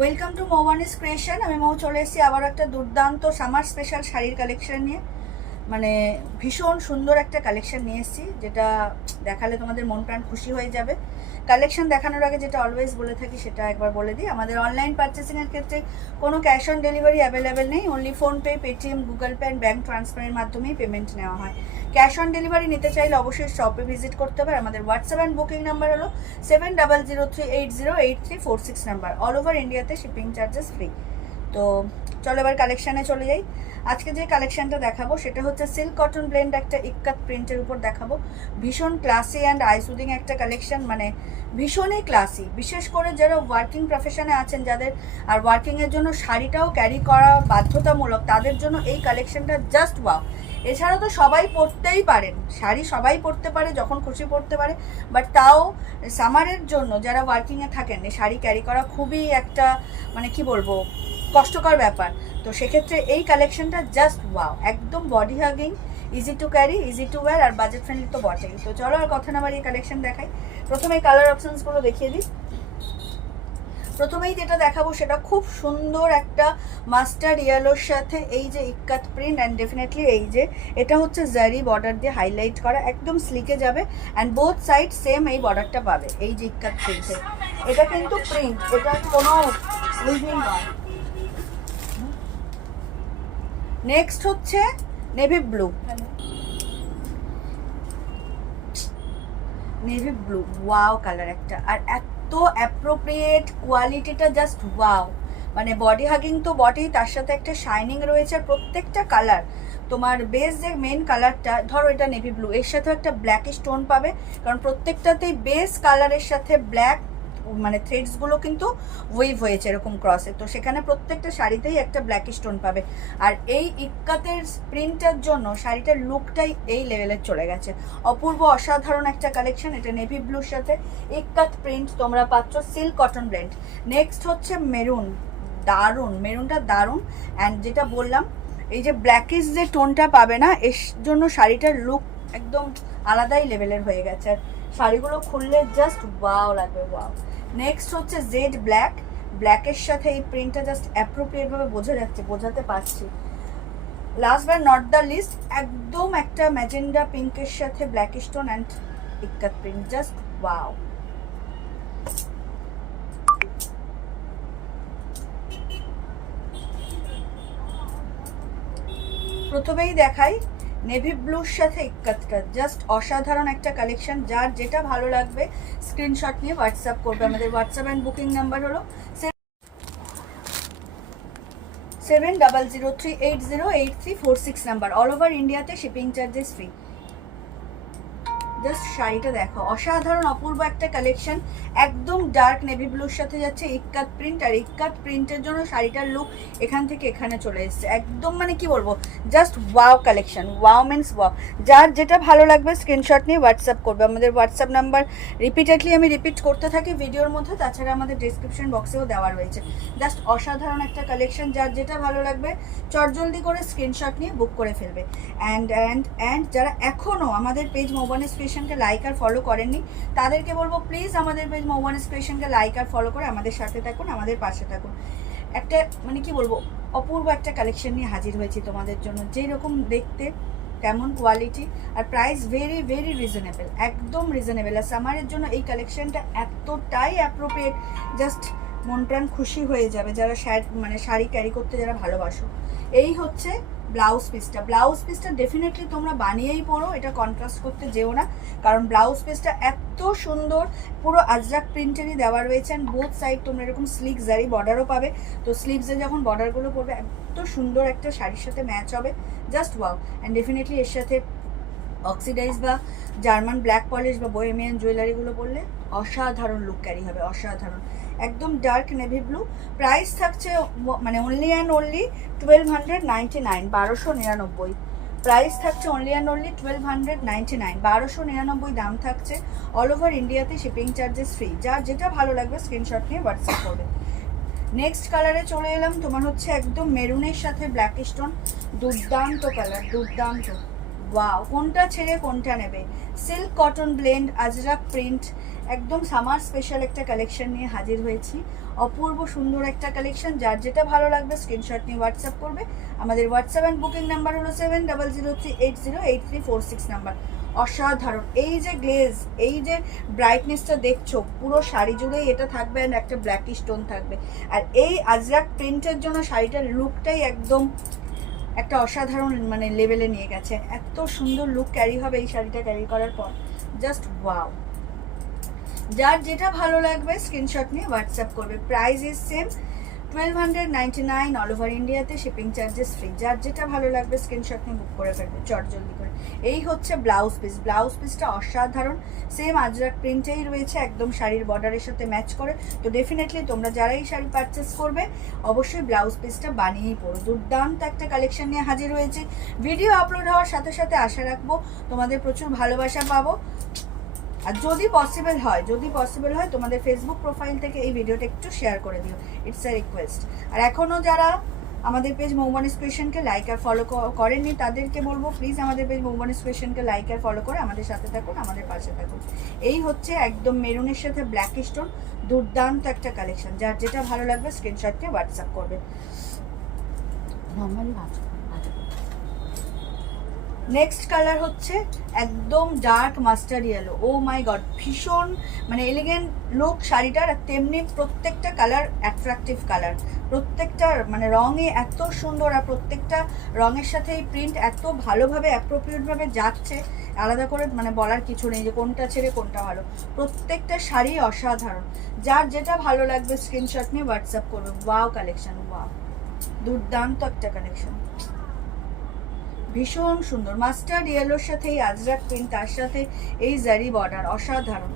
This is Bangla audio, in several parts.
Welcome to মৌবানিস creation. আমি মৌ চলে এসেছি আবার একটা দুর্দান্ত সামার স্পেশাল শাড়ির কালেকশন নিয়ে। মানে ভীষণ সুন্দর একটা কালেকশন নিয়ে এসেছি, যেটা দেখালে তোমাদের মন প্রাণ খুশি হয়ে যাবে। কালেকশন দেখানোর আগে যেটা অলওয়েজ বলে থাকি সেটা একবার বলে দিই, আমাদের অনলাইন পারচেসিংয়ের ক্ষেত্রে কোনো ক্যাশ অন ডেলিভারি অ্যাভেলেবেল নেই। Only PhonePe, Paytm, Google pay and bank ট্রান্সফারের মাধ্যমেই পেমেন্ট নেওয়া হয়। ক্যাশ অন ডেলিভারি নিতে চাইলে অবশ্যই শপে ভিজিট করতে হবে। আমাদের হোয়াটসঅ্যাপ অ্যান্ড বুকিং নাম্বার হলো 7003808346 নাম্বার। অল ওভার ইন্ডিয়াতে শিপিং চার্জেস ফ্রি। তো চলো এবার কালেকশানে চলে যাই। আজকে যে কালেকশানটা দেখাবো সেটা হচ্ছে সিল্ক কটন ব্লেন্ড, একটা ইক্কাত প্রিন্টের উপর দেখাবো। ভীষণ ক্লাসি অ্যান্ড আই সুদিং একটা কালেকশন, মানে ভীষণই ক্লাসি। বিশেষ করে যারা ওয়ার্কিং প্রফেশনে আছেন, যাদের আর ওয়ার্কিংয়ের জন্য শাড়িটাও ক্যারি করা বাধ্যতামূলক, তাদের জন্য এই কালেকশনটা জাস্ট ওয়াও। এছাড়া তো সবাই পরতেই পারেন, শাড়ি সবাই পরতে পারে, যখন খুশি পরতে পারে, বাট তাও সামারের জন্য যারা ওয়ার্কিংয়ে থাকেন এই শাড়ি ক্যারি করা খুবই একটা মানে কি বলবো কষ্টকর ব্যাপার। তো সেক্ষেত্রে এই কালেকশনটা জাস্ট ওয়াও, একদম body hugging, easy to carry, easy to wear আর বাজেট ফ্রেন্ডলি তো বটেই। তো চলো আর কথা না বাড়িয়ে কালেকশন দেখাই। প্রথমে কালার অপশনসগুলো দেখিয়ে দিই। প্রথমেই যেটা দেখাবো সেটা খুব সুন্দর একটা মাস্টার্ড ইয়েলোর সাথে এই যে ইক্কাত প্রিন্ট, অ্যান্ড ডেফিনেটলি এই যে এটা হচ্ছে জারি বর্ডার দিয়ে হাইলাইট করা, একদম স্লিকে যাবে অ্যান্ড বোথ সাইড সেম এই বর্ডারটা পাবে এই যে ইক্কাত প্রিন্টের। এটা কিন্তু প্রিন্ট, এটা কোনো উইভিং নয়। নেক্সট হচ্ছে navy blue, navy blue wow colour একটা, আর এত অ্যাপ্রোপ্রিয়েট, কোয়ালিটিটা জাস্ট ওয়াও। মানে বডি হাগিং তো বটেই, তার সাথে একটা শাইনিং রয়েছে। আর প্রত্যেকটা কালার তোমার বেস যে মেন কালারটা, ধরো এটা নেভি ব্লু, এর সাথেও একটা ব্ল্যাক স্টোন পাবে, কারণ প্রত্যেকটাতেই বেস কালারের সাথে ব্ল্যাক মানে থ্রেডসগুলো কিন্তু ওয়েভ হয়েছে এরকম ক্রসে, তো সেখানে প্রত্যেকটা শাড়িতেই একটা ব্ল্যাক স্টোন পাবে। আর এই ইক্কাতের প্রিন্টের জন্য শাড়িটার লুকটাই এই লেভেলের চলে গেছে। অপূর্ব অসাধারণ একটা কালেকশন। এটা নেভি ব্লুর সাথে ইক্কাত প্রিন্ট তোমরা পাচ্ছ সিল্ক কটন ব্লেন্ড। নেক্সট হচ্ছে মেরুন, দারুণ, মেরুনটা দারুণ। অ্যান্ড যেটা বললাম এই যে ব্ল্যাকিশ যে টোনটা পাবে না, এর জন্য শাড়িটার লুক একদম আলাদাই লেভেলের হয়ে গেছে। আর শাড়িগুলো খুললে জাস্ট ওয়াও লাগবে, ওয়াও। নেক্সট হচ্ছে জেড ব্ল্যাক, ব্ল্যাকের সাথে এই প্রিন্টটা জাস্ট অ্যাপ্রোপ্রিয়েটভাবে বোঝা যাচ্ছে, বোঝাতে পারছি। Last but not the list, একদম একটা ম্যাজেন্ডা পিঙ্কের সাথে black stone and ikat print, just wow. প্রথমেই দেখাই নেভি ব্লুর সাথে ইক্কাতটা, জাস্ট অসাধারণ একটা কালেকশন। যার যেটা ভালো লাগবে স্ক্রিনশট নিয়ে হোয়াটসঅ্যাপ করবে। আমাদের হোয়াটসঅ্যাপ অ্যান্ড বুকিং নাম্বার হলো 7003808346 নাম্বার। অল ওভার ইন্ডিয়াতে শিপিং চার্জেস ফ্রি। জাস্ট শাড়িটা দেখো, অসাধারণ অপূর্ব একটা কালেকশন। একদম ডার্ক নেভি ব্লুর সাথে যাচ্ছে ইক্কাত প্রিন্ট, আর ইক্কাত প্রিন্টের জন্য শাড়িটার লুক এখান থেকে এখানে চলে এসছে। একদম মানে কি বলবো, just wow collection, wow means wow. যার যেটা ভালো লাগবে স্ক্রিনশট নিয়ে হোয়াটসঅ্যাপ করবে। আমাদের হোয়াটসঅ্যাপ নাম্বার রিপিটেডলি আমি রিপিট করতে থাকি ভিডিওর মধ্যে, তাছাড়া আমাদের ডিসক্রিপশন বক্সেও দেওয়া রয়েছে। জাস্ট অসাধারণ একটা কালেকশন, যার যেটা ভালো লাগবে চটজলদি করে স্ক্রিনশট নিয়ে বুক করে ফেলবে। অ্যান্ড যারা এখনও আমাদের পেজ মৌবানিস ক্রিয়েশনকে লাইক আর ফলো করেননি, তাদেরকে বলবো প্লিজ আমাদের পেজ মৌবানিস ক্রিয়েশনকে লাইক আর ফলো করে আমাদের সাথে থাকুন, আমাদের পাশে থাকুন। একটা মানে কি বলবো অপূর্ব একটা কালেকশন নিয়ে হাজির হয়েছি তোমাদের জন্য, যেই রকম দেখতে তেমন কোয়ালিটি, আর প্রাইস ভেরি ভেরি রিজনেবল, একদম রিজনেবল। আর সামারের জন্য এই কালেকশনটা এতটাই অ্যাপ্রোপ্রিয়েট, জাস্ট মন প্রাণ খুশি হয়ে যাবে যারা মানে শাড়ি ক্যারি করতে যারা ভালোবাসো। এই হচ্ছে ব্লাউজ পিসটা। ব্লাউজ পিসটা ডেফিনেটলি তোমরা বানিয়েই পরো, এটা কন্ট্রাস্ট করতে যেও না, কারণ ব্লাউজ পিসটা এত সুন্দর, পুরো আজরাক প্রিন্টেরই দেওয়া রয়েছে। অ্যান্ড বোথ সাইড তোমরা এরকম স্লিক জারি বর্ডারও পাবে, তো স্লিভসে যখন বর্ডারগুলো পড়বে এত সুন্দর একটা শাড়ির সাথে ম্যাচ হবে, জাস্ট ওয়াও। অ্যান্ড ডেফিনেটলি এর সাথে অক্সিডাইজ বা জার্মান ব্ল্যাক পলিশ বা বোহেমিয়ান জুয়েলারিগুলো পরলে অসাধারণ লুক ক্যারি হবে, অসাধারণ। একদম ডার্ক নেভি ব্লু। প্রাইস থাকছে মানে অনলি অ্যান্ড অনলি 1299, 1299 প্রাইস থাকছে। অনলি অ্যান্ড অনলি 1299, 1299 দাম থাকছে। অল ওভার ইন্ডিয়াতে শিপিং চার্জেস ফ্রি। যার যেটা ভালো লাগবে স্ক্রিনশট নিয়ে হোয়াটসঅ্যাপ করবে। নেক্সট কালারে চলে এলাম, তোমার হচ্ছে একদম মেরুনের সাথে ব্ল্যাক স্টোন, দুর্দান্ত কালার, দুর্দান্ত। ওয়াও, কোনটা ছেড়ে কোনটা নেবে। Silk cotton blend, Ajrakh print, একদম সামার স্পেশাল একটা কালেকশন নিয়ে হাজির হয়েছি। অপূর্ব সুন্দর একটা কালেকশন, যার যেটা ভালো লাগবে স্ক্রিনশট নিয়ে হোয়াটসঅ্যাপ করবে। আমাদের হোয়াটসঅ্যাপ অ্যান্ড বুকিং নাম্বার হলো 7003808346 নাম্বার। অসাধারণ এই যে গ্লেজ, এই যে ব্রাইটনেসটা দেখছো পুরো শাড়ি জুড়েই এটা থাকবে, অ্যান্ড একটা ব্ল্যাক স্টোন থাকবে। আর এই আজরাক প্রিন্টের জন্য শাড়িটার লুকটাই একদম একটা অসাধারণ মানে লেভেলে নিয়ে গেছে। এত সুন্দর লুক ক্যারি হবে এই শাড়িটা ক্যারি করার পর, জাস্ট ওয়াও। যার যেটা ভালো লাগবে স্ক্রিনশট নিয়ে হোয়াটসঅ্যাপ করবে। Price is same 1299 all over ইন্ডিয়াতে, শিপিং চার্জেস ফ্রি। যার যেটা ভালো লাগবে স্ক্রিনশট নিয়ে বুক করে ফেলবে চটজলদি করে। এই হচ্ছে ব্লাউজ পিস। ব্লাউজ পিসটা অসাধারণ, সেম আজরাক প্রিন্টেই রয়েছে, একদম শাড়ির বর্ডারের সাথে ম্যাচ করে। তো ডেফিনেটলি তোমরা যারা এই শাড়ি পারচেস করবে অবশ্যই ব্লাউজ পিসটা বানিয়েই পড়ো। দুর্দান্ত একটা কালেকশন নিয়ে হাজির হয়েছে। ভিডিও আপলোড হওয়ার সাথে সাথে আশা রাখবো তোমাদের প্রচুর ভালোবাসা পাবো। আর যদি পসিবল হয় তোমাদের ফেসবুক প্রোফাইল থেকে এই ভিডিওটা একটু শেয়ার করে দিও, ইটস আ রিকোয়েস্ট। আর এখনও যারা আমাদের পেজ মৌবনিস ক্রিয়েশনকে লাইক আর ফলো করেননি তাদেরকে বলবো প্লিজ আমাদের পেজ মৌবনিস ক্রিয়েশনকে লাইক আর ফলো করে আমাদের সাথে থাকুন, আমাদের পাশে থাকুন। এই হচ্ছে একদম মেরুনের সাথে ব্ল্যাক স্টোন, দুর্দান্ত একটা কালেকশন। যার যেটা ভালো লাগবে স্ক্রিনশট নিয়ে হোয়াটসঅ্যাপ করবে। নেক্সট কালার হচ্ছে একদম ডার্ক মাস্টার্ড ইয়েলো। ও মাই গড, ভীষণ মানে এলিগেন্ট লুক শাড়িটার, আর তেমনি প্রত্যেকটা কালার অ্যাট্রাকটিভ কালার, প্রত্যেকটা মানে রঙে এত সুন্দর, আর প্রত্যেকটা রঙের সাথে এই প্রিন্ট এত ভালোভাবে অ্যাপ্রোপ্রিয়েটভাবে যাচ্ছে, আলাদা করে মানে বলার কিছু নেই যে কোনটা ছেড়ে কোনটা ভালো। প্রত্যেকটা শাড়ি অসাধারণ। যার যেটা ভালো লাগবে স্ক্রিনশট নিয়ে হোয়াটসঅ্যাপ করবে। ওয়াও কালেকশন, ওয়াও, দুর্দান্ত একটা কালেকশন, ভীষণ সুন্দর। মাস্টার্ড ইয়েলোর সাথে এই আজরাক প্রিন্ট, তার সাথে এই জারি বর্ডার, অসাধারণ।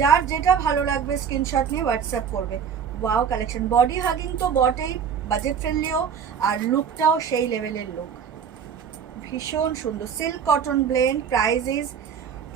যার যেটা ভালো লাগবে স্ক্রিনশট নিয়ে হোয়াটসঅ্যাপ করবে। ওয়াও কালেকশন, বডি হাগিং তো বটেই, বাজেট ফ্রেন্ডলিও, আর লুকটাও সেই লেভেলের লুক, ভীষণ সুন্দর। Silk cotton blend, price is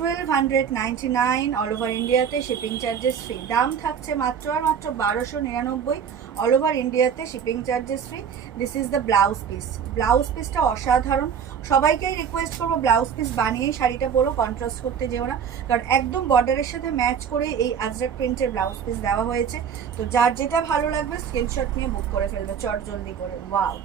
1299 all over ইন্ডিয়াতে, শিপিং চার্জেস ফ্রি। দাম থাকছে মাত্র আর মাত্র 1299 অল ওভার ইন্ডিয়াতে, shipping charges free. This is the blouse piece. Blouse পিসটা অসাধারণ। সবাইকেই রিকোয়েস্ট করবো ব্লাউজ পিস বানিয়েই শাড়িটা পরো, কন্ট্রাস্ট করতে যেও না, কারণ একদম বর্ডারের সাথে ম্যাচ করে এই আজরাক প্রিন্টের ব্লাউজ পিস দেওয়া হয়েছে। তো যার যেটা ভালো লাগবে স্ক্রিনশট নিয়ে বুক করে ফেলবে চট জলদি করে। ওয়াও,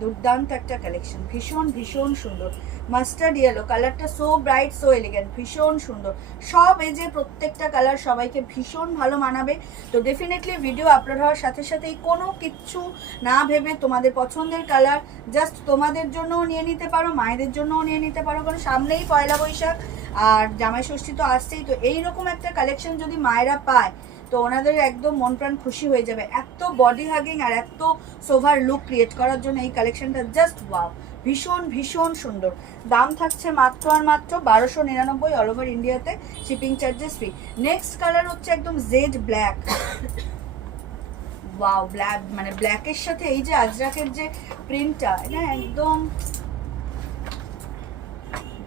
দুর্দান্ত একটা কালেকশন, ভীষণ ভীষণ সুন্দর। মাস্টার্ড ইয়েলো কালারটা সো ব্রাইট, সো এলিগেন্ট, ভীষণ সুন্দর। সব এজে প্রত্যেকটা কালার সবাইকে ভীষণ ভালো মানাবে। তো ডেফিনেটলি ভিডিও আপলোড হওয়ার সাথে সাথেই কোনো কিচ্ছু না ভেবে তোমাদের পছন্দের কালার জাস্ট তোমাদের জন্যও নিয়ে নিতে পারো, মায়েদের জন্যও নিয়ে নিতে পারো, কারণ সামনেই পয়লা বৈশাখ আর জামাই ষষ্ঠী তো আসছেই। তো এইরকম একটা কালেকশন যদি মায়েরা পায় তো ওনাদের একদম মন প্রাণ খুশি হয়ে যাবে। এত বডি হাগিং আর এত সোভার লুক ক্রিয়েট করার জন্য এই কালেকশনটা জাস্ট ওয়াও, ভীষণ ভীষণ সুন্দর। দাম থাকছে মাত্র আর মাত্র 1299 অল ওভার ইন্ডিয়াতে, shipping charges free. Next colour হচ্ছে একদম জেড ব্ল্যাক। ওয়াও, ব্ল্যাক মানে ব্ল্যাকের সাথে এই যে আজরাকের যে প্রিন্টটা, এটা একদম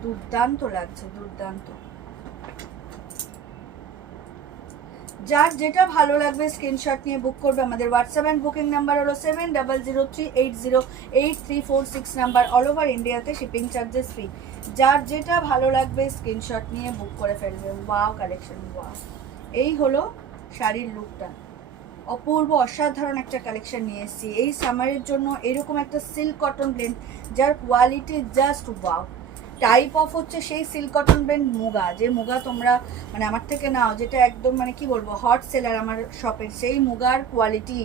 দুর্দান্ত লাগছে, দুর্দান্ত। যার যেটা ভালো লাগবে স্ক্রিনশট নিয়ে বুক করবে। আমাদের হোয়াটসঅ্যাপ অ্যান্ড বুকিং নাম্বার হলো 7003808346 নাম্বার, অল ওভার ইন্ডিয়াতে, শিপিং চার্জেস ফ্রি। যার যেটা ভালো লাগবে স্ক্রিনশট নিয়ে বুক করে ফেলবে। Wow collection, wow. এই হলো শাড়ির লুকটা, অপূর্ব অসাধারণ একটা কালেকশন নিয়ে এসেছি এই সামারের জন্য। এরকম একটা সিল্ক কটন ব্লেন্ড যার quality just wow. Type of হচ্ছে সেই সিল্ক কটন ব্লেন্ড মুগা, যে মুগা তোমরা মানে আমার থেকে নাও, যেটা একদম মানে কি বলবো হট সেলার আমার শপের, সেই মুগার কোয়ালিটি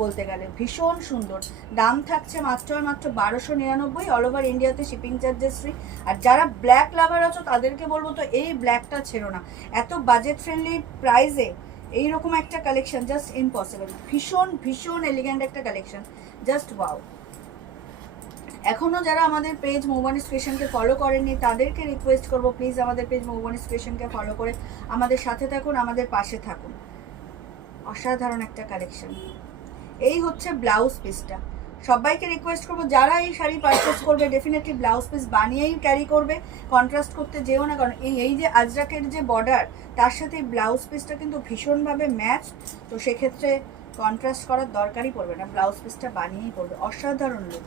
বলতে গেলে ভীষণ সুন্দর। দাম থাকছে মাত্র আর মাত্র 1299 অল ওভার ইন্ডিয়াতে, শিপিং চার্জেস ফ্রি। আর যারা ব্ল্যাক লাভার আছো তাদেরকে বলবো তো এই ব্ল্যাকটা ছেড়ো না, এত বাজেট ফ্রেন্ডলি প্রাইসে এইরকম একটা কালেকশন জাস্ট ইম্পসিবল। ভীষণ ভীষণ এলিগেন্ট একটা কালেকশন, জাস্ট ওয়াও। এখনও যারা আমাদের পেজ মৌবনিস ক্রিয়েশনকে ফলো করেননি তাদেরকে রিকোয়েস্ট করবো প্লিজ আমাদের পেজ মৌবনিস ক্রিয়েশনকে ফলো করে আমাদের সাথে থাকুন, আমাদের পাশে থাকুন। অসাধারণ একটা কালেকশন। এই হচ্ছে ব্লাউজ পিসটা। সবাইকে রিকোয়েস্ট করবো যারা এই শাড়ি পারচেস করবে ডেফিনেটলি ব্লাউজ পিস বানিয়েই ক্যারি করবে, কন্ট্রাস্ট করতে যেও না, কারণ এই যে আজরাকের যে বর্ডার তার সাথে ব্লাউজ পিসটা কিন্তু ভীষণভাবে ম্যাচ। তো সেক্ষেত্রে কন্ট্রাস্ট করার দরকারই পড়বে না, ব্লাউজ পিসটা বানিয়েই পড়বে। অসাধারণ লুক।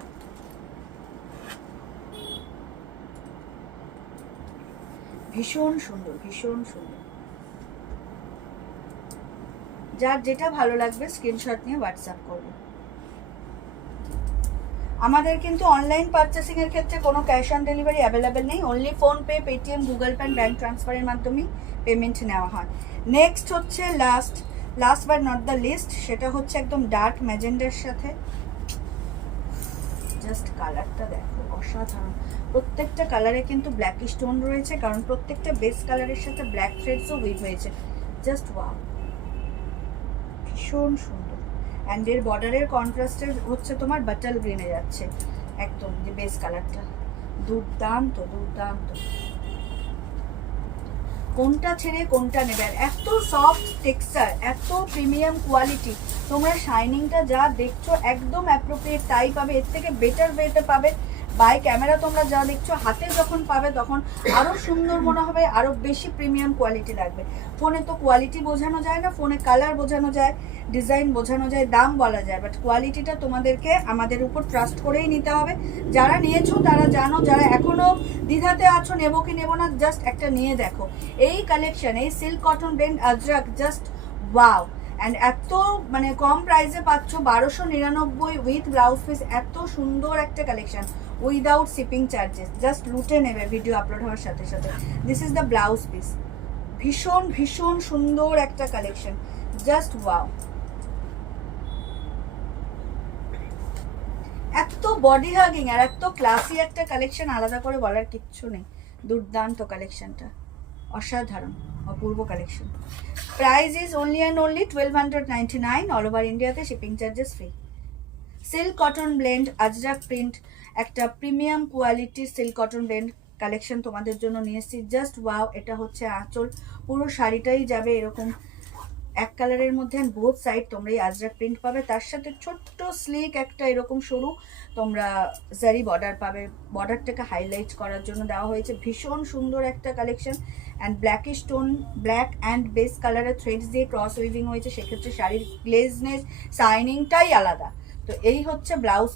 ভীষণ সুন্দর, ভীষণ সুন্দর। যার যেটা ভালো লাগবে স্ক্রিনশট নিয়ে হোয়াটসঅ্যাপ করবে। আমাদের কিন্তু অনলাইন পারচেসিং এর ক্ষেত্রে কোনো ক্যাশ অন ডেলিভারি অ্যাভেলেবেল নেই, only PhonePe, Paytm, Google Pay, bank ট্রান্সফারের মাধ্যমেই পেমেন্ট নেওয়া হয়। নেক্সট হচ্ছে last but not the list, সেটা হচ্ছে একদম ডার্ক ম্যাজেন্ডার সাথে। জাস্ট কালারটা দেখো, অসাধারণ। প্রত্যেকটা কালারে কিন্তু ব্ল্যাক স্টোন রয়েছে, কারণ প্রত্যেকটা বেস কালারের সাথে ব্ল্যাক থ্রেডসও উইভ হয়েছে। জাস্ট ওয়াও, ভীষণ সুন্দর। অ্যান্ড এর বর্ডারের কন্ট্রাস্টের হচ্ছে তোমার বাটাল গ্রিনে যাচ্ছে একদম, যে বেস কালারটা দুর্দান্ত দুর্দান্ত। কোনটা ছেড়ে কোনটা নেবে। আর এত সফট টেক্সচার, এত প্রিমিয়াম কোয়ালিটি, তোমরা শাইনিংটা যা দেখছো একদম অ্যাপ্রোপ্রিয়েট তাই পাবে, এর থেকে বেটার পাবে। বাই ক্যামেরা তোমরা যা দেখছো, হাতে যখন পাবে তখন আরও সুন্দর মনে হবে, আরও বেশি প্রিমিয়াম কোয়ালিটি লাগবে। ফোনে তো কোয়ালিটি বোঝানো যায় না, ফোনে কালার বোঝানো যায়, ডিজাইন বোঝানো যায়, দাম বলা যায়, বাট কোয়ালিটিটা তোমাদেরকে আমাদের উপর ট্রাস্ট করেই নিতে হবে। যারা নিয়েছো তারা জানো, যারা এখনও দ্বিধাতে আছো নেবো কি নেবো না, জাস্ট একটা নিয়ে দেখো এই কালেকশন, এই silk cotton blend Ajrak, just wow. And এত মানে কম প্রাইসে পাচ্ছ 1299 উইথ ব্লাউজ পিস। এত সুন্দর একটা collection without shipping charges, just লুটে নেবে ভিডিও আপলোড হওয়ার সাথে সাথে। This is the blouse piece. ভীষণ ভীষণ সুন্দর একটা কালেকশন, জাস্ট ওয়াও। এত বডি হাগিং আর এত ক্লাসি একটা কালেকশন, আলাদা করে বলার কিচ্ছু নেই। দুর্দান্ত কালেকশনটা, অসাধারণ, অপূর্ব collection. Price is only and only 1299, all over ইন্ডিয়াতে shipping charges free. Silk cotton blend Ajrakh print, একটা প্রিমিয়াম কোয়ালিটির সিল্ক কটন ব্লেন্ড কালেকশন তোমাদের জন্য নিয়ে এসেছি। Just wow. এটা হচ্ছে আঁচল, পুরো শাড়িটাই যাবে এরকম এক কালারের মধ্যে, বোথ সাইড তোমরা এই আজরাক প্রিন্ট পাবে। তার সাথে ছোট্ট স্লিক একটা এরকম সরু তোমরা জারি বর্ডার পাবে, বর্ডারটাকে হাইলাইট করার জন্য দেওয়া হয়েছে। ভীষণ সুন্দর একটা collection. And black stone, black and base কালারের থ্রেডস দিয়ে ক্রস উইভিং হয়েছে, সেক্ষেত্রে শাড়ির গ্লেজনেস, শাইনিংটাই আলাদা। তো এই হচ্ছে ব্লাউজ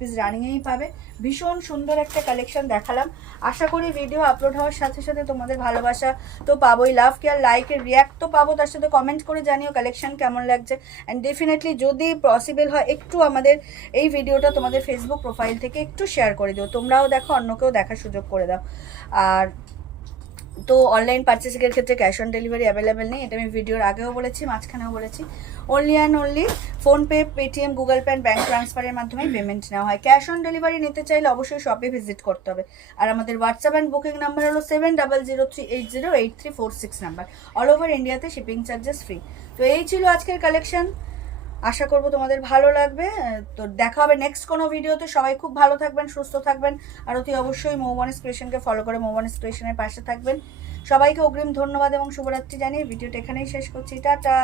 পিস রানিংয়েই পাবে। ভীষণ সুন্দর একটা কালেকশন দেখালাম। আশা করি ভিডিও আপলোড হওয়ার সাথে সাথে তোমাদের ভালোবাসা তো পাবোই, লাভ কেয়ার লাইকের রিয়াক্ট তো পাবো, তার সাথে কমেন্ট করে জানিও কালেকশন কেমন লাগছে। অ্যান্ড ডেফিনেটলি যদি পসিবল হয় একটু আমাদের এই ভিডিওটা তোমাদের ফেসবুক প্রোফাইল থেকে একটু শেয়ার করে দিও, তোমরাও দেখো, অন্যকেও দেখার সুযোগ করে দাও। আর তো অনলাইন পারচেসিংয়ের ক্ষেত্রে ক্যাশ অন ডেলিভারি অ্যাভেলেবেল নেই, এটা আমি ভিডিওর আগেও বলেছি, মাঝখানেও বলেছি। Only and only PhonePe, Paytm, Google Pay, bank ট্রান্সফারের মাধ্যমে পেমেন্ট নেওয়া হয়। ক্যাশ অন ডেলিভারি নিতে চাইলে অবশ্যই শপে ভিজিট করতে হবে। আর আমাদের হোয়াটসঅ্যাপ অ্যান্ড বুকিং নাম্বার হলো 7003808346 নাম্বার। অল ওভার ইন্ডিয়াতে শিপিং চার্জেস ফ্রি। তো এই ছিল আজকের কালেকশন, আশা করবো তোমাদের ভালো লাগবে। তো দেখা হবে নেক্সট কোনো ভিডিওতে। সবাই খুব ভালো থাকবেন, সুস্থ থাকবেন, আর অতি অবশ্যই মৌবনিস ক্রিয়েশনকে ফলো করে মৌবনিস ক্রিয়েশনের পাশে থাকবেন। সবাইকে অগ্রিম ধন্যবাদ এবং শুভরাত্রি জানিয়ে ভিডিওটা এখানেই শেষ করছি। টাটা।